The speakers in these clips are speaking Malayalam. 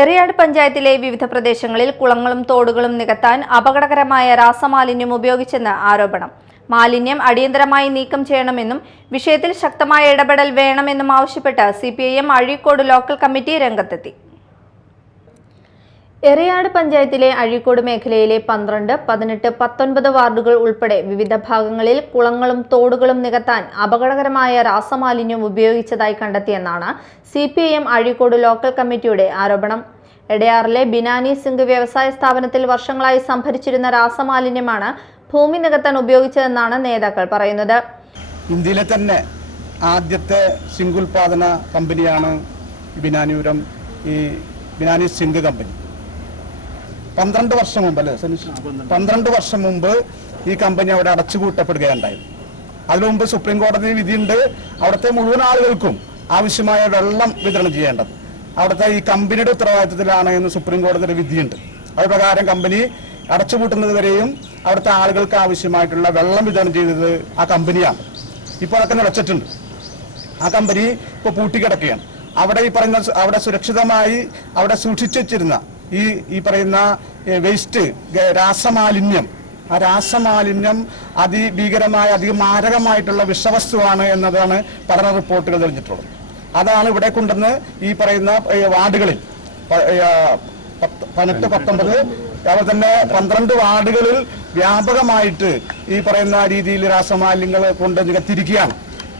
എറിയാട് പഞ്ചായത്തിലെ വിവിധ പ്രദേശങ്ങളിൽ കുളങ്ങളും തോടുകളും നികത്താൻ അപകടകരമായ രാസമാലിന്യം ഉപയോഗിച്ചെന്ന് ആരോപണം. മാലിന്യം അടിയന്തരമായി നീക്കം ചെയ്യണമെന്നും വിഷയത്തിൽ ശക്തമായ ഇടപെടൽ വേണമെന്നും ആവശ്യപ്പെട്ട് CPIM അഴീക്കോട് ലോക്കൽ കമ്മിറ്റി രംഗത്തെത്തി. എറിയാട് പഞ്ചായത്തിലെ അഴീക്കോട് മേഖലയിലെ 12, 18, 19 വാർഡുകൾ ഉൾപ്പെടെ വിവിധ ഭാഗങ്ങളിൽ കുളങ്ങളും തോടുകളും നികത്താൻ അപകടകരമായ രാസമാലിന്യം ഉപയോഗിച്ചതായി കണ്ടെത്തിയെന്നാണ് CPIM അഴീക്കോട് ലോക്കൽ കമ്മിറ്റിയുടെ ആരോപണം. എടയാറിലെ ബിനാനി സിങ്ക് വ്യവസായ സ്ഥാപനത്തിൽ വർഷങ്ങളായി സംഭരിച്ചിരുന്ന രാസമാലിന്യമാണ് ഭൂമി നികത്താൻ ഉപയോഗിച്ചതെന്നാണ് നേതാക്കൾ പറയുന്നത്. ഇന്ത്യയിലെ തന്നെ ആദ്യത്തെ സിങ്ക് ഉൽപാദന കമ്പനിയാണ് ബിനാനി സിങ്ക് കമ്പനി. 12 വർഷം മുമ്പ് അല്ലേ 12 വർഷം മുമ്പ് ഈ കമ്പനി അവിടെ അടച്ചുപൂട്ടപ്പെടുകയുണ്ടായിരുന്നു. അതിനു മുമ്പ് സുപ്രീം കോടതി വിധിയുണ്ട്, അവിടുത്തെ മുഴുവൻ ആളുകൾക്കും ആവശ്യമായ വെള്ളം വിതരണം ചെയ്യേണ്ടത് അവിടുത്തെ ഈ കമ്പനിയുടെ ഉത്തരവാദിത്തത്തിലാണ് എന്ന് സുപ്രീം കോടതിയുടെ വിധിയുണ്ട്. അത് പ്രകാരം കമ്പനി അടച്ചുപൂട്ടുന്നത് വരെയും അവിടുത്തെ ആളുകൾക്ക് ആവശ്യമായിട്ടുള്ള വെള്ളം വിതരണം ചെയ്തത് ആ കമ്പനിയാണ്. ഇപ്പോൾ അതൊക്കെ നിലച്ചിട്ടുണ്ട്. ആ കമ്പനി ഇപ്പോൾ പൂട്ടിക്കിടക്കുകയാണ്. അവിടെ സുരക്ഷിതമായി അവിടെ സൂക്ഷിച്ചു വെച്ചിരുന്ന ഈ പറയുന്ന വേസ്റ്റ് രാസമാലിന്യം, ആ രാസമാലിന്യം അതിഭീകരമായ അതിമാരകമായിട്ടുള്ള വിഷവസ്തുവാണ് എന്നതാണ് പഠന റിപ്പോർട്ടുകൾ തെളിഞ്ഞിട്ടുള്ളത്. അതാണ് ഇവിടെ കൊണ്ടുവന്ന് ഈ പറയുന്ന വാർഡുകളിൽ 18, 19 അതുപോലെ തന്നെ 12 വാർഡുകളിൽ വ്യാപകമായിട്ട് ഈ പറയുന്ന രീതിയിൽ രാസമാലിന്യങ്ങൾ കൊണ്ട് നികത്തിരിക്കുകയാണ്.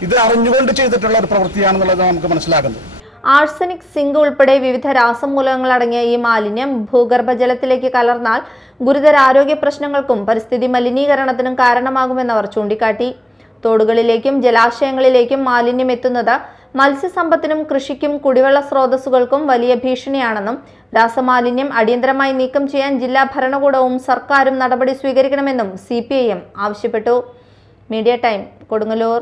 ഇത് അറിഞ്ഞുകൊണ്ട് ചെയ്തിട്ടുള്ള ഒരു പ്രവൃത്തിയാണെന്നുള്ളത് നമുക്ക് മനസ്സിലാക്കുന്നത്. ആർസനിക്, സിങ്ക് ഉൾപ്പെടെ വിവിധ രാസമൂലകങ്ങൾ അടങ്ങിയ ഈ മാലിന്യം ഭൂഗർഭജലത്തിലേക്ക് കലർന്നാൽ ഗുരുതര ആരോഗ്യ പ്രശ്നങ്ങൾക്കും പരിസ്ഥിതി മലിനീകരണത്തിനും കാരണമാകുമെന്നവർ ചൂണ്ടിക്കാട്ടി. തോടുകളിലേക്കും ജലാശയങ്ങളിലേക്കും മാലിന്യം എത്തുന്നത് മത്സ്യസമ്പത്തിനും കൃഷിക്കും കുടിവെള്ള സ്രോതസ്സുകൾക്കും വലിയ ഭീഷണിയാണെന്നും രാസമാലിന്യം അടിയന്തരമായി നീക്കം ചെയ്യാൻ ജില്ലാ ഭരണകൂടവും സർക്കാരും നടപടി സ്വീകരിക്കണമെന്നും CPIM ആവശ്യപ്പെട്ടു. Media time, Kodungallur.